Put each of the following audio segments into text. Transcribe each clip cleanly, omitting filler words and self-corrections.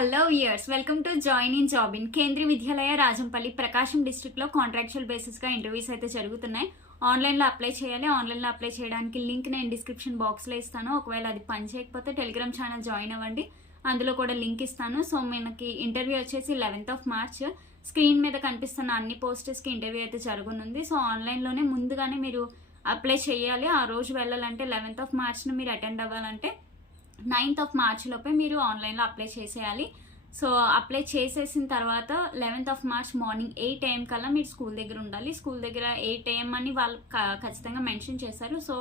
Hello viewers, welcome to join in job in. Kendriya Vidyalaya Rajampalli ప్రకాశం డిస్ట్రిక్ట్లో contractual బేసిస్గా interviews అయితే జరుగుతున్నాయి. ఆన్లైన్లో అప్లై చేయాలి. ఆన్లైన్లో అప్లై చేయడానికి లింక్ నేను డిస్క్రిప్షన్ బాక్స్లో ఇస్తాను. ఒకవేళ అది పని చేయకపోతే టెలిగ్రామ్ ఛానల్ జాయిన్ అవ్వండి, అందులో కూడా లింక్ ఇస్తాను. సో మనకి ఇంటర్వ్యూ వచ్చేసి 11th March. స్క్రీన్ మీద కనిపిస్తున్న అన్ని పోస్టర్స్కి ఇంటర్వ్యూ అయితే జరగనుంది. సో ఆన్లైన్లోనే ముందుగానే మీరు అప్లై చేయాలి. ఆ రోజు వెళ్ళాలంటే 11th Marchని మీరు అటెండ్ అవ్వాలంటే 9th March లోపే మీరు ఆన్లైన్లో అప్లై చేసేయాలి. సో అప్లై చేసేసిన తర్వాత 11th March మార్నింగ్ 8 AM కల్లా మీరు స్కూల్ దగ్గర ఉండాలి. స్కూల్ దగ్గర 8 AM అని వాళ్ళు ఖచ్చితంగా మెన్షన్ చేశారు. సో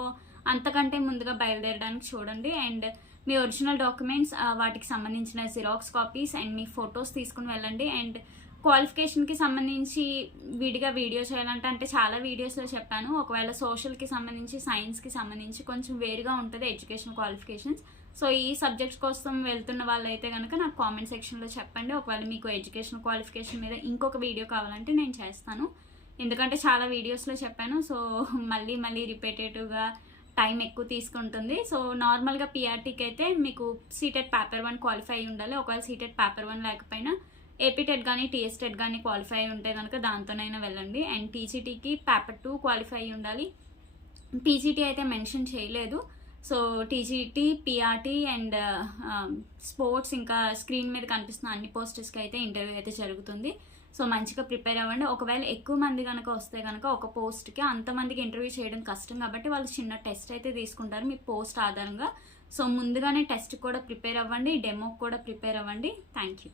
అంతకంటే ముందుగా బయలుదేరడానికి చూడండి. అండ్ మీ ఒరిజినల్ డాక్యుమెంట్స్, వాటికి సంబంధించిన xerox copies and me photos తీసుకుని వెళ్ళండి. అండ్ క్వాలిఫికేషన్కి సంబంధించి విడిగా వీడియో చేయాలంటే చాలా వీడియోస్లో చెప్పాను. ఒకవేళ సోషల్కి సంబంధించి, సైన్స్కి సంబంధించి కొంచెం వేరుగా ఉంటుంది ఎడ్యుకేషన్ క్వాలిఫికేషన్స్. సో ఈ సబ్జెక్ట్స్ కోసం వెళ్తున్న వాళ్ళైతే కనుక నాకు కామెంట్ సెక్షన్లో చెప్పండి. ఒకవేళ మీకు ఎడ్యుకేషన్ క్వాలిఫికేషన్ మీద ఇంకొక వీడియో కావాలంటే నేను చేస్తాను, ఎందుకంటే చాలా వీడియోస్లో చెప్పాను. సో మళ్ళీ రిపీటేటివ్గా టైం ఎక్కువ తీసుకుంటుంది. సో నార్మల్గా పీఆర్టీకి అయితే మీకు సీటెట్ పేపర్ 1 క్వాలిఫై అయి ఉండాలి. ఒకవేళ సీటెట్ పేపర్ 1 లేకపోయినా ఏపీటెట్ కానీ టీఎస్టెట్ కానీ క్వాలిఫై అయి ఉంటే కనుక దాంతోనైనా వెళ్ళండి. అండ్ టీజీటీకి పేపర్ 2 క్వాలిఫై అయి ఉండాలి. పీజీటీ అయితే మెన్షన్ చేయలేదు. So TGT, PRT and sports, ఇంకా స్క్రీన్ మీద కనిపిస్తున్న అన్ని పోస్టర్స్కి అయితే ఇంటర్వ్యూ అయితే జరుగుతుంది. సో మంచిగా ప్రిపేర్ అవ్వండి. ఒకవేళ ఎక్కువ మంది కనుక వస్తే కనుక ఒక పోస్ట్కి అంతమందికి ఇంటర్వ్యూ చేయడం కష్టం కాబట్టి వాళ్ళు చిన్న టెస్ట్ అయితే తీసుకుంటారు మీ పోస్ట్ ఆధారంగా. సో ముందుగానే టెస్ట్ కూడా ప్రిపేర్ అవ్వండి, డెమోకి కూడా ప్రిపేర్ అవ్వండి. Thank you.